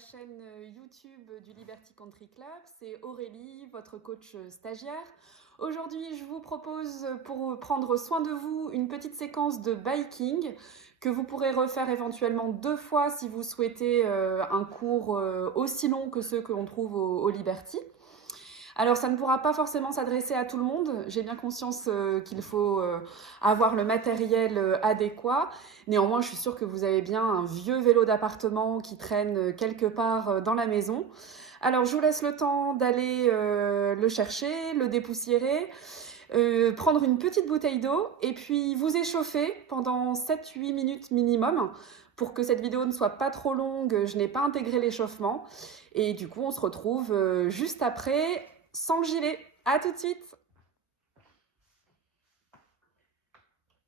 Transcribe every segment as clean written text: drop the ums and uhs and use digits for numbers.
chaîne YouTube du Liberty Country Club. C'est Aurélie, votre coach stagiaire. Aujourd'hui, je vous propose, pour prendre soin de vous, une petite séquence de biking que vous pourrez refaire éventuellement 2 fois si vous souhaitez un cours aussi long que ceux que l'on trouve au Liberty. Alors, ça ne pourra pas forcément s'adresser à tout le monde. J'ai bien conscience qu'il faut avoir le matériel adéquat. Néanmoins, je suis sûre que vous avez bien un vieux vélo d'appartement qui traîne quelque part dans la maison. Alors, je vous laisse le temps d'aller le chercher, le dépoussiérer, prendre une petite bouteille d'eau et puis vous échauffer pendant 7-8 minutes minimum. Pour que cette vidéo ne soit pas trop longue, je n'ai pas intégré l'échauffement. Et du coup, on se retrouve juste après, sans le gilet. À tout de suite.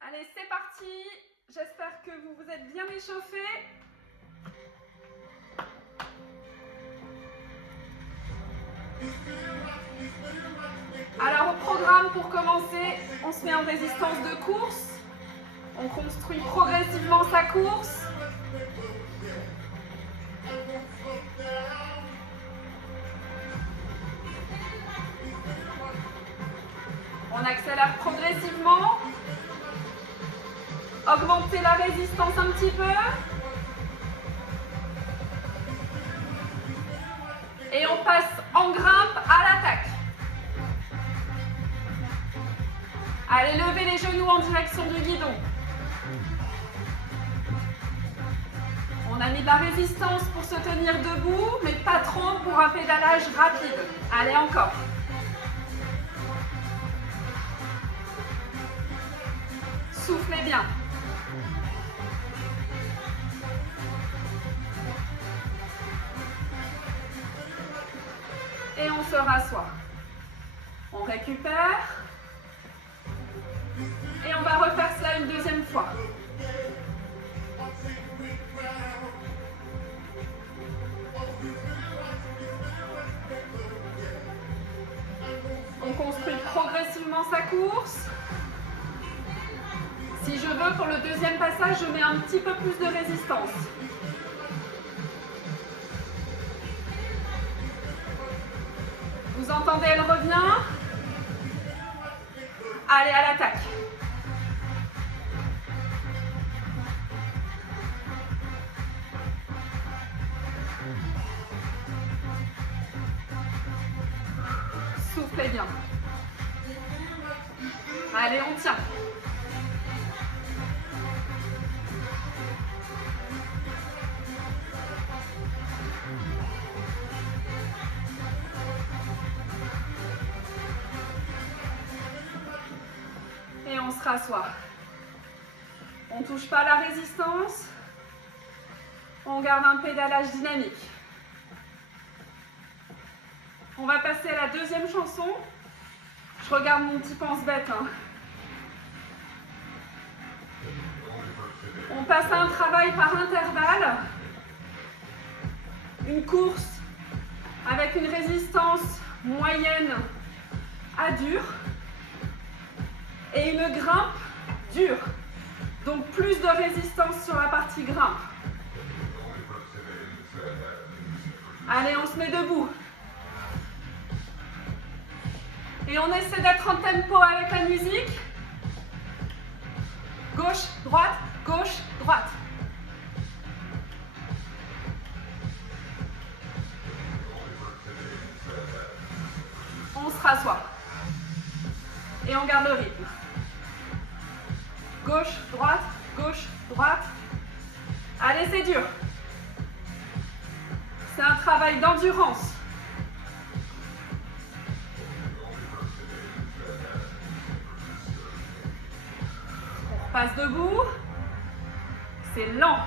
Allez, c'est parti. J'espère que vous vous êtes bien échauffés. Alors, au programme, pour commencer, on se met en résistance de course. On construit progressivement sa course. On accélère progressivement. Augmentez la résistance un petit peu. Et on passe en grimpe à l'attaque. Allez, levez les genoux en direction du guidon. On a mis de la résistance pour se tenir debout, mais pas trop pour un pédalage rapide. Allez, encore. Soufflez bien. Et on se rassoit. On récupère. Et on va refaire cela une deuxième fois. On construit progressivement sa course. Si je veux, pour le deuxième passage, je mets un petit peu plus de résistance. Vous entendez, elle revient. Allez, à l'attaque. Soufflez bien. Allez, on tient. Et on se rassoit. On ne touche pas la résistance. On garde un pédalage dynamique. On va passer à la deuxième chanson. Je regarde mon petit pense-bête. On passe à un travail par intervalle. Une course avec une résistance moyenne à dure. Et une grimpe dure. Donc plus de résistance sur la partie grimpe. Allez, on se met debout. Et on essaie d'être en tempo avec la musique. Gauche, droite, gauche, droite. On se rassoit. Et on garde le rythme. Gauche, droite, gauche, droite. Allez, c'est dur. C'est un travail d'endurance. On passe debout. C'est lent.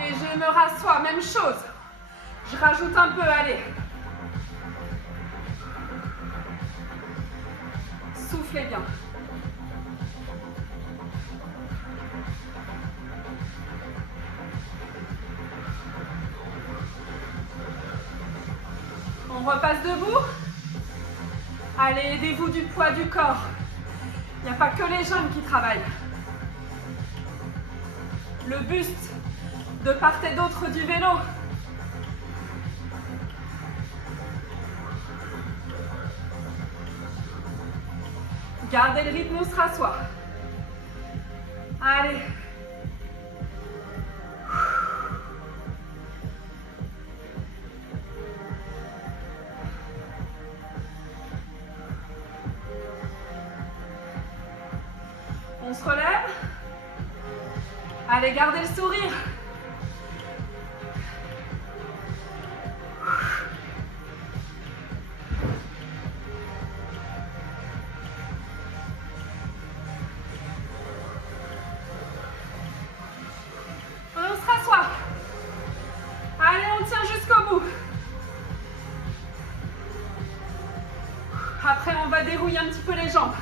Et je me rassois, même chose. Je rajoute un peu, allez. Soufflez bien. On repasse debout. Allez, aidez-vous du poids du corps. Il n'y a pas que les jambes qui travaillent. Le buste de part et d'autre du vélo. Gardez le rythme, on se rassoit. Allez. On se relève. Allez, gardez le sourire. On se rassoit. Allez, on tient jusqu'au bout. Après, on va dérouiller un petit peu les jambes.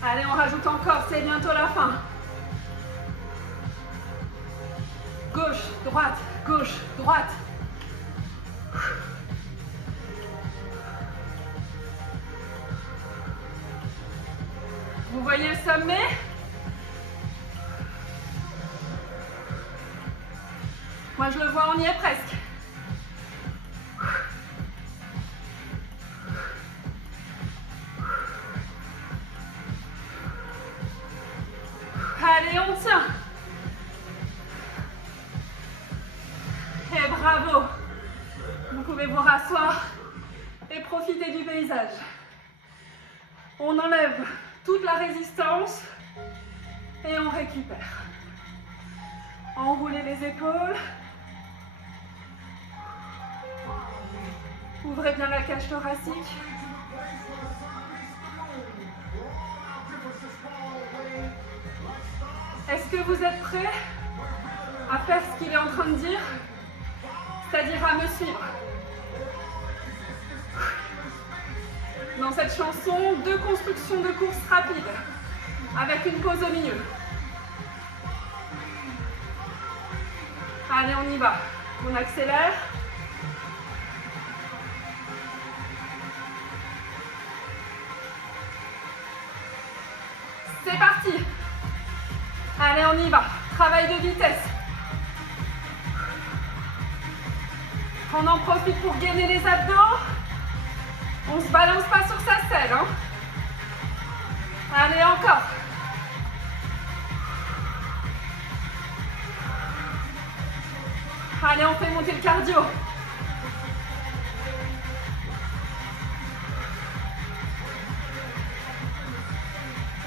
Allez, on rajoute encore, c'est bientôt la fin. Gauche, droite, gauche, droite. Vous voyez le sommet? Moi, je le vois, on y est presque. Allez, on tient. Et bravo. Vous pouvez vous rasseoir et profiter du paysage. On enlève toute la résistance et on récupère. Enroulez les épaules. Ouvrez bien la cage thoracique. Est-ce que vous êtes prêts à faire ce qu'il est en train de dire? C'est-à-dire à me suivre. Dans cette chanson, 2 constructions de course rapide, avec une pause au milieu. Allez, on y va. On accélère. C'est parti. Allez, on y va. Travail de vitesse. On en profite pour gainer les abdos. On ne se balance pas sur sa selle. Hein. Allez, encore. Allez, on fait monter le cardio.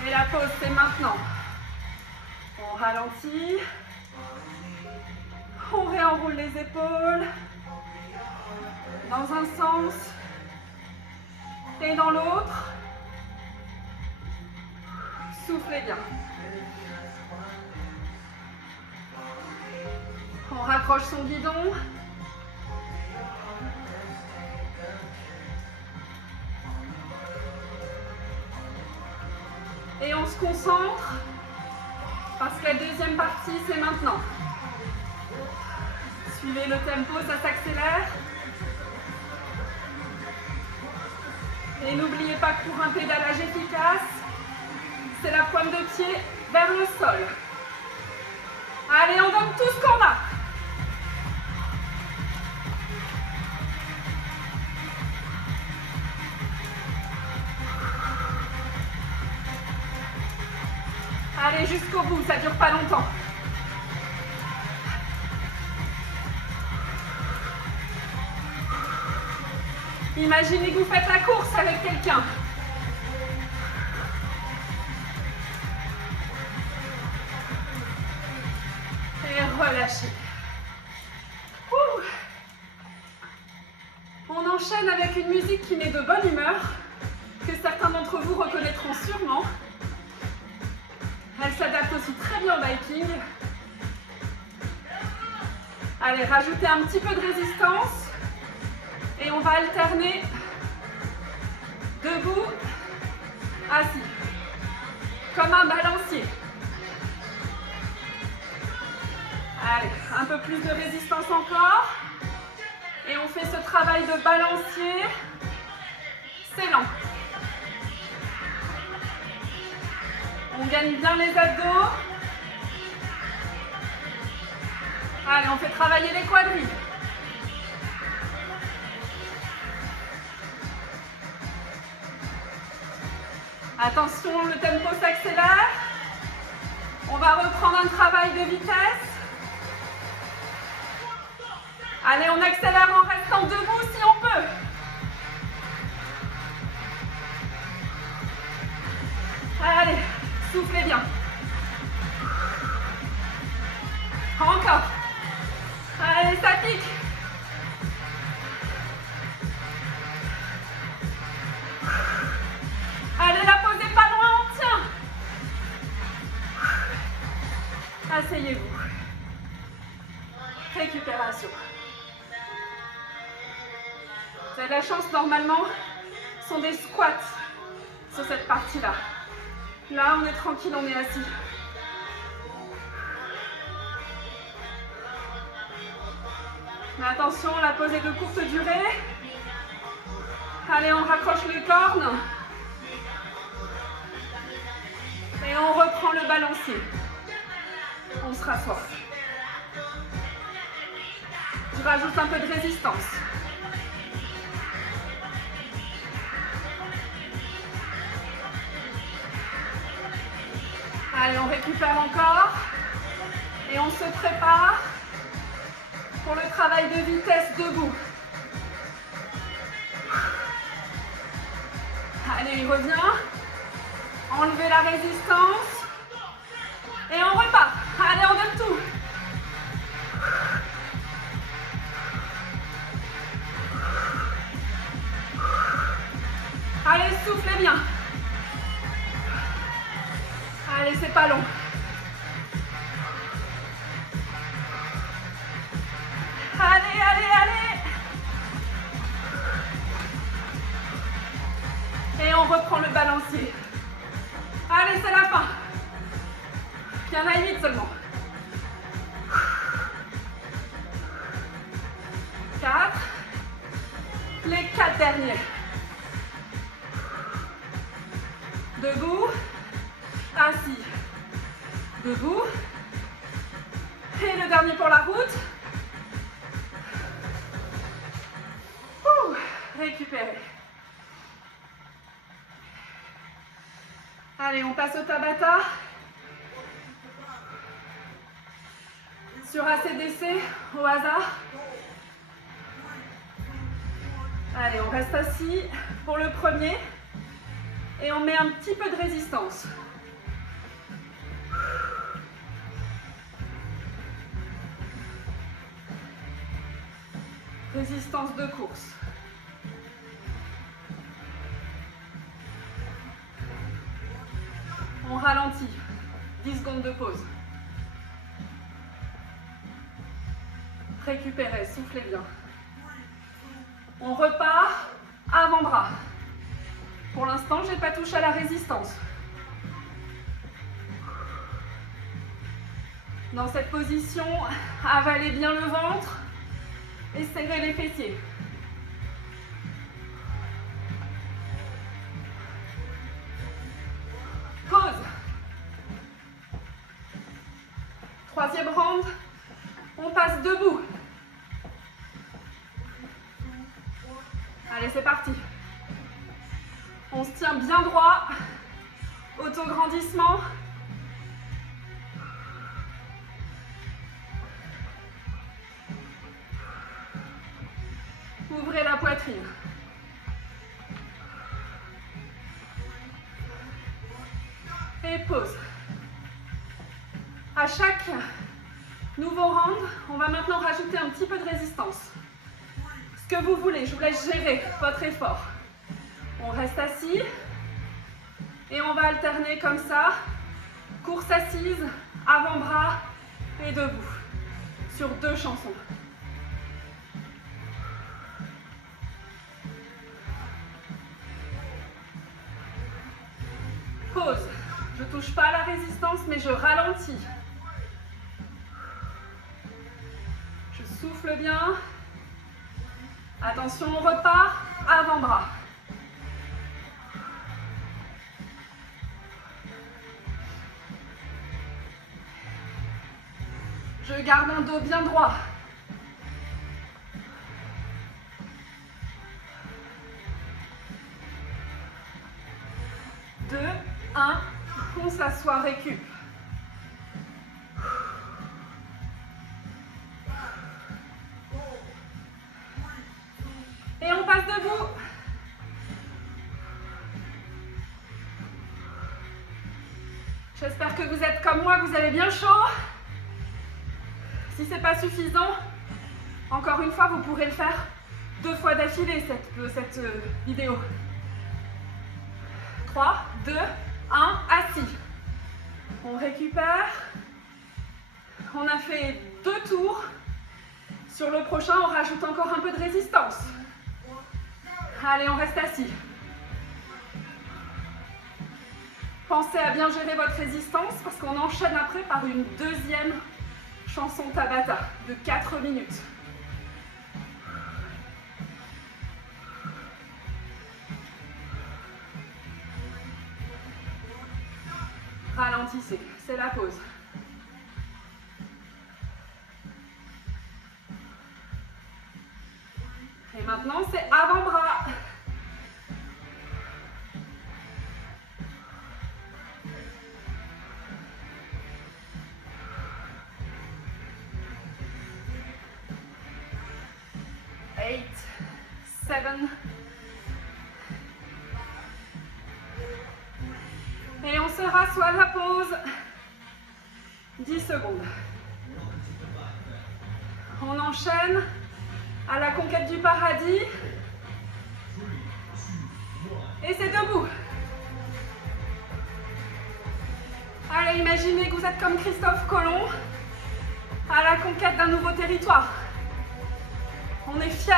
Et la pause, c'est maintenant. On ralentit. On réenroule les épaules. Dans un sens et dans l'autre. Soufflez bien. On raccroche son guidon. Et on se concentre parce que la deuxième partie, c'est maintenant. Suivez le tempo, ça s'accélère. Et n'oubliez pas que pour un pédalage efficace, c'est la pointe de pied vers le sol. Allez, on donne tout ce qu'on a. Allez, jusqu'au bout, ça dure pas longtemps. Imaginez que vous faites la course avec quelqu'un. Et relâchez. Ouh. On enchaîne avec une musique qui met de bonne humeur, que certains d'entre vous reconnaîtront sûrement. Elle s'adapte aussi très bien au biking. Allez, rajoutez un petit peu de résistance. Et on va alterner debout, assis, comme un balancier. Allez, un peu plus de résistance encore. Et on fait ce travail de balancier. C'est lent. On gagne bien les abdos. Allez, on fait travailler les quadris. Attention, le tempo s'accélère. On va reprendre un travail de vitesse. Allez, on accélère en restant debout si on peut. Allez, soufflez bien. Encore. Allez, ça pique. Allez, la pause n'est pas loin, on tient. Asseyez-vous. Récupération. Vous avez de la chance, normalement, ce sont des squats sur cette partie-là. Là, on est tranquille, on est assis. Mais attention, la pause est de courte durée. Allez, on raccroche les cornes. Et on reprend le balancier. On se rassoit. Je rajoute un peu de résistance. Allez, on récupère encore. Et on se prépare pour le travail de vitesse debout. Allez, il revient. Enlevez la résistance. Et on repart. Allez, on donne tout. Allez, soufflez bien. Allez, c'est pas long. Allez, allez, allez. Et on reprend le balancier. Allez, c'est la fin. Il y en a 8 seulement. 4. Les 4 derniers. Debout. Assis. Debout. Et le dernier pour la route. Ouh, récupérez. Allez, on passe au Tabata. Sur ACDC, au hasard. Allez, on reste assis pour le premier. Et on met un petit peu de résistance. Résistance de course. On ralentit. 10 secondes de pause. Récupérez, soufflez bien. On repart, avant-bras. Pour l'instant, je n'ai pas touché à la résistance. Dans cette position, avalez bien le ventre et serrez les fessiers. Pause. Troisième round, on passe debout. Allez, c'est parti. On se tient bien droit. Autograndissement. Ouvrez la poitrine. Et pause. À chaque nouveau round, on va maintenant rajouter un petit peu de résistance. Ce que vous voulez, je vous laisse gérer votre effort. On reste assis et on va alterner comme ça, course assise, avant-bras et debout, sur 2 chansons. Pause. Je ne touche pas à la résistance, mais je ralentis. souffle bien. Attention, on repart. Avant-bras. Je garde un dos bien droit. Deux, un, on s'assoit, récup. Et on passe debout. J'espère que vous êtes comme moi, que vous avez bien chaud. Si ce n'est pas suffisant, encore une fois, vous pourrez le faire 2 fois d'affilée, cette vidéo. 3, 2, 1, assis. On récupère. On a fait 2 tours. Sur le prochain, on rajoute encore un peu de résistance. Allez, on reste assis. Pensez à bien gérer votre résistance parce qu'on enchaîne après par une deuxième chanson Tabata de 4 minutes. Ralentissez, c'est la pause. Et maintenant, c'est avant-bras. Eight, 7. Et on se rassoit à la pause. 10 secondes. On enchaîne à la conquête du paradis. Et c'est debout. Allez, imaginez que vous êtes comme Christophe Colomb à la conquête d'un nouveau territoire. On est fiers.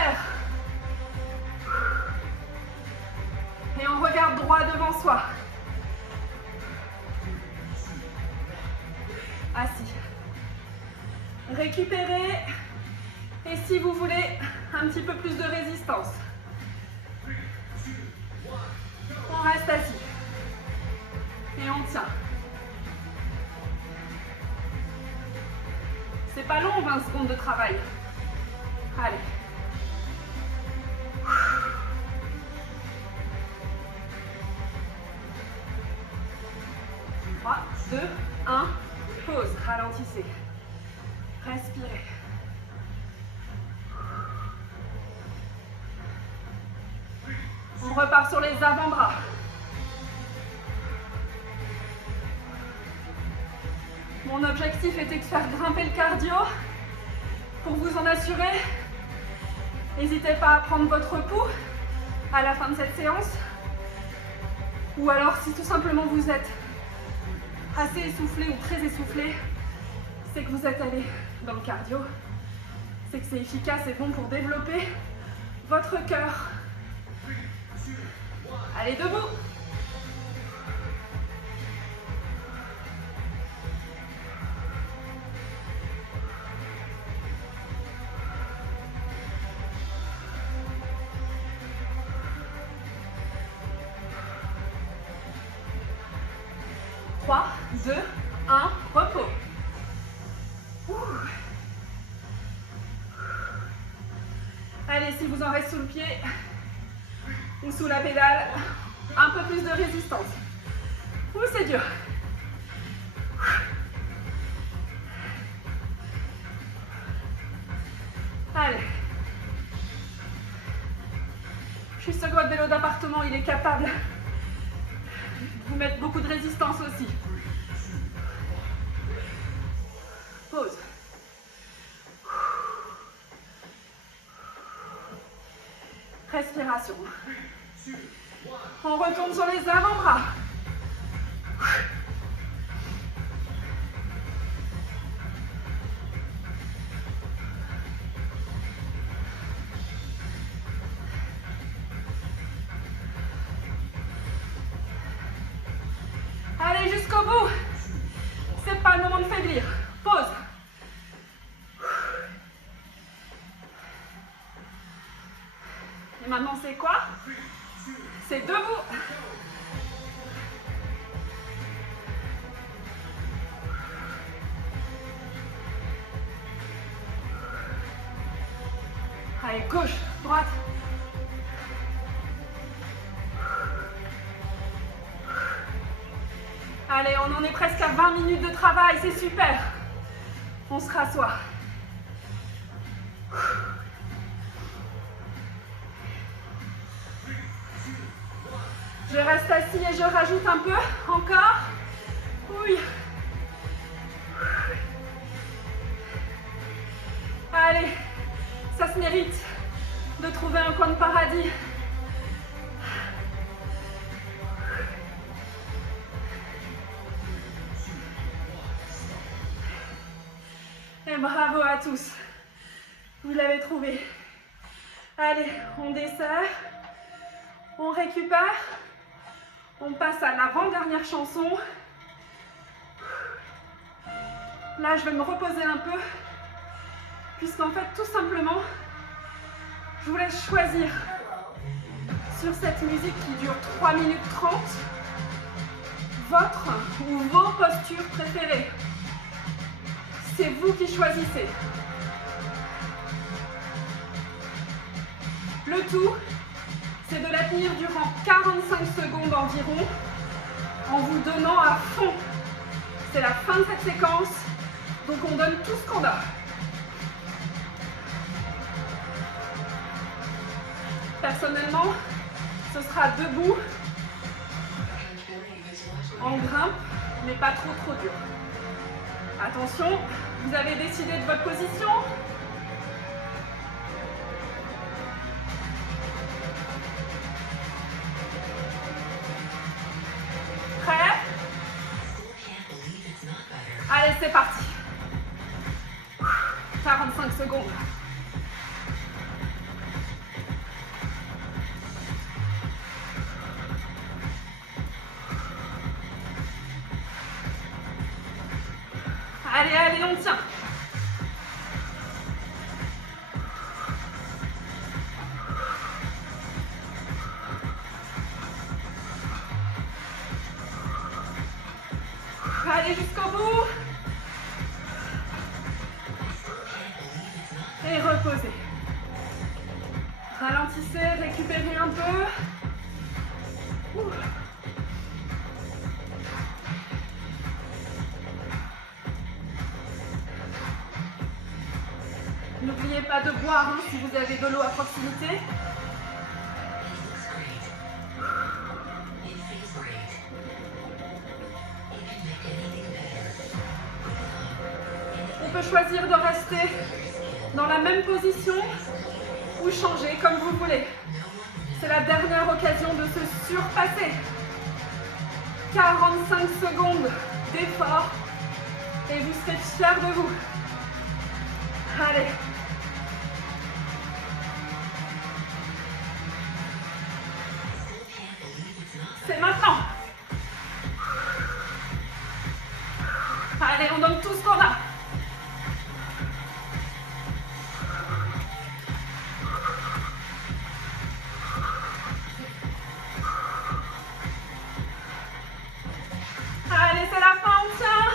Et on regarde droit devant soi. Assis. Récupérez. Et si vous voulez un petit peu plus de résistance, on reste assis. Et on tient. C'est pas long, 20 secondes de travail. Allez. 3, 2, 1, pause, ralentissez. Respirez. On repart sur les avant-bras. Mon objectif était de faire grimper le cardio. Pour vous en assurer, n'hésitez pas à prendre votre pouls à la fin de cette séance. Ou alors, si tout simplement vous êtes assez essoufflé ou très essoufflé, c'est que vous êtes allé dans le cardio. C'est que c'est efficace et bon pour développer votre cœur. Allez, debout. Trois, 2, 1, repos. Allez, si vous en reste sous le pied ou sous la pédale, un peu plus de résistance. Ouh, c'est dur. Allez. Juste que votre vélo d'appartement, il est capable de vous mettre beaucoup de résistance aussi. Pause. Respiration. On retourne sur les avant-bras. Allez jusqu'au bout. C'est pas le moment de faiblir. Pause. Allez, gauche, droite. Allez, on en est presque à 20 minutes de travail, c'est super. On se rassoit. Je reste assis et je rajoute un peu. Encore. Oui. Allez, ça se mérite de trouver un coin de paradis. Et bravo à tous. Vous l'avez trouvé. Allez, on dessert. On récupère. On passe à l'avant-dernière chanson. Là, je vais me reposer un peu. Puisqu'en fait, tout simplement, je vous laisse choisir sur cette musique qui dure 3 minutes 30 votre ou vos postures préférées. C'est vous qui choisissez. Le tout, c'est de la tenir durant 45 secondes environ en vous donnant à fond. C'est la fin de cette séquence, donc on donne tout ce qu'on a. Personnellement, ce sera debout, en grimpe, mais pas trop dur. Attention, vous avez décidé de votre position. Prêt? Allez, c'est parti. 45 secondes. Allez, allez, on tient. Allez jusqu'au bout. Et reposez. Ralentissez, récupérez un peu. Ouh. N'oubliez pas de boire hein, si vous avez de l'eau à proximité. On peut choisir de rester dans la même position ou changer comme vous voulez. C'est la dernière occasion de se surpasser. 45 secondes d'effort et vous serez fiers de vous. Allez. C'est maintenant. Allez, on donne tout ce qu'on a. Allez, c'est la fin, on tient.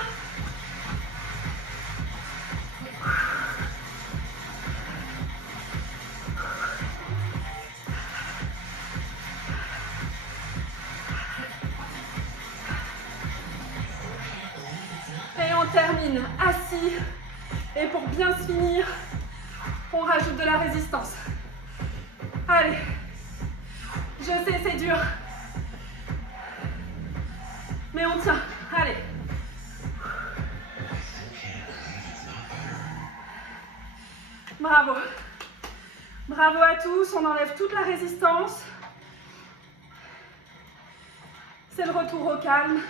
Et on termine assis. Et pour bien se finir, on rajoute de la résistance. Allez. Je sais, c'est dur. Mais on tient. Allez. Bravo. Bravo à tous. On enlève toute la résistance. C'est le retour au calme.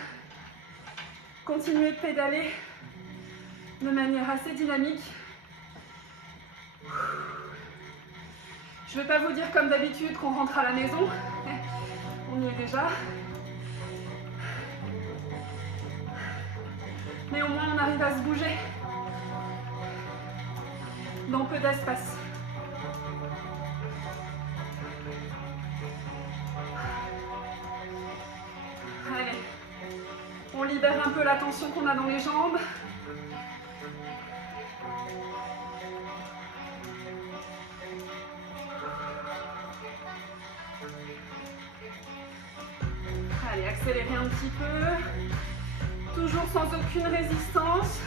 Continuez de pédaler de manière assez dynamique. Je ne vais pas vous dire comme d'habitude qu'on rentre à la maison. On y est déjà. Mais au moins on arrive à se bouger dans peu d'espace. Allez, on libère un peu la tension qu'on a dans les jambes. accélérer un petit peu, toujours sans aucune résistance.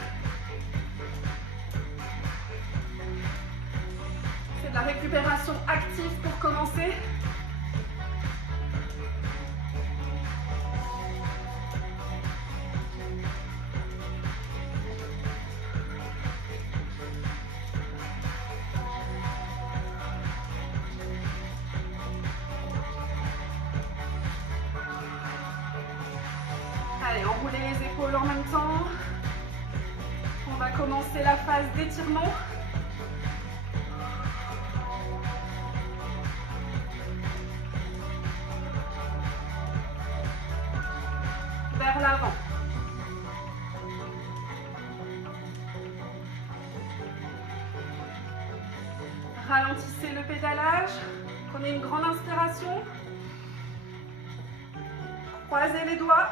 C'est de la récupération active pour commencer. Allez, enroulez les épaules en même temps. On va commencer la phase d'étirement. Vers l'avant. Ralentissez le pédalage. Prenez une grande inspiration. Croisez les doigts.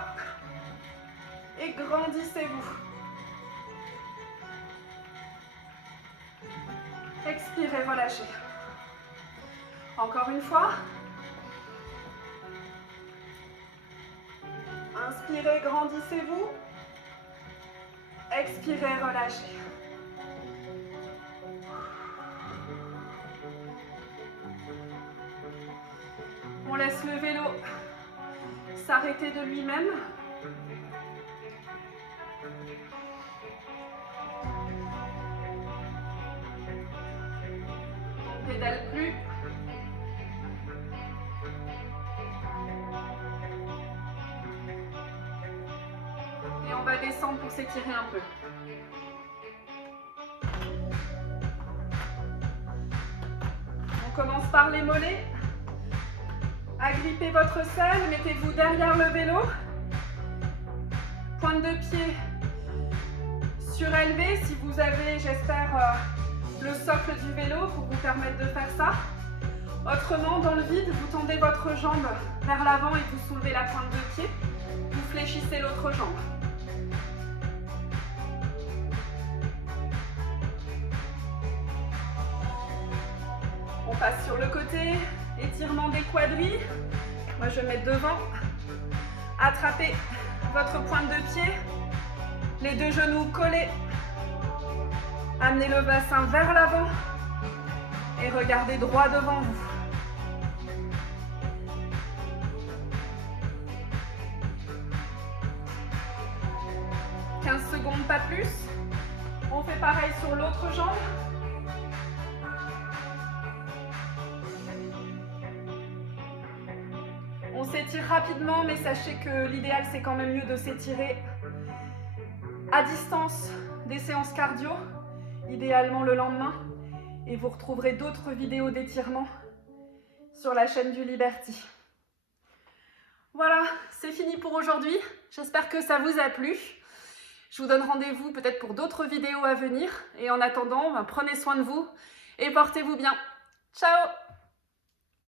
Et grandissez-vous. Expirez, relâchez. Encore une fois. Inspirez, grandissez-vous. Expirez, relâchez. On laisse le vélo s'arrêter de lui-même. On pédale plus. Et on va descendre pour s'étirer un peu. On commence par les mollets. Agrippez votre selle, mettez-vous derrière le vélo. Pointe de pied surélevée si vous avez, j'espère, le socle du vélo pour vous permettre de faire ça. Autrement, dans le vide, vous tendez votre jambe vers l'avant et vous soulevez la pointe de pied. Vous fléchissez l'autre jambe. On passe sur le côté, étirement des quadrilles. Moi, je vais mettre devant. Attrapez votre pointe de pied, les deux genoux collés. Amenez le bassin vers l'avant et regardez droit devant vous. 15 secondes, pas plus. On fait pareil sur l'autre jambe. On s'étire rapidement, mais sachez que l'idéal, c'est quand même mieux de s'étirer à distance des séances cardio, idéalement le lendemain. Et vous retrouverez d'autres vidéos d'étirement sur la chaîne du Liberty. Voilà, c'est fini pour aujourd'hui. J'espère que ça vous a plu. Je vous donne rendez-vous peut-être pour d'autres vidéos à venir. Et en attendant, prenez soin de vous et portez-vous bien. Ciao!